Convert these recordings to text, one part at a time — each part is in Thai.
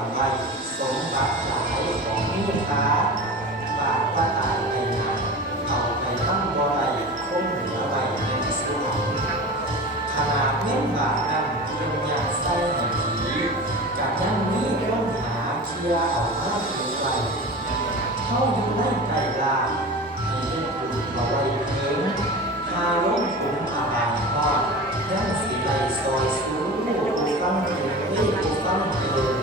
ำไว้สมบัติหลายของมีค่าบาปว่าตายไปนานเอาไปทั้งบ่ได้คงเหลือไว้ในสวรรค์ขนาดเม้นบาปนั้นเป็นอย่างใส่ให้ผีกับยังมีคนหาเชียร์เอามาถูกไว้เขาอยู่ในไกลลาให้เล่นถูกเอาไว้เถิงหาล้มขุมอาบานทอดยังสิไลซอยสู้ผู้ฟังเถิดผู้ฟังเถิด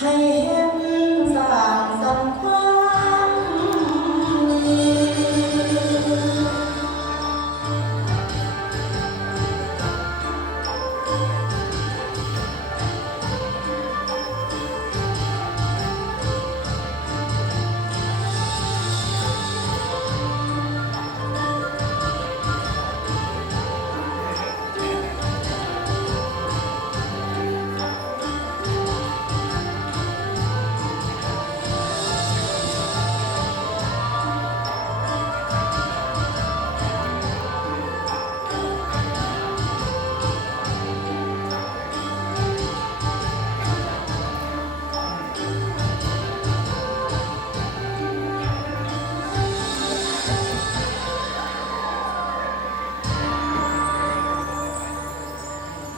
ให้เห็นสร้างสรรค์ความดี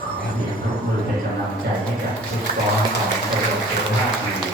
ขอเสียงปรบมือเป็นกำลังใจให้กับทุกซ้อนของโปรโมทเทวราช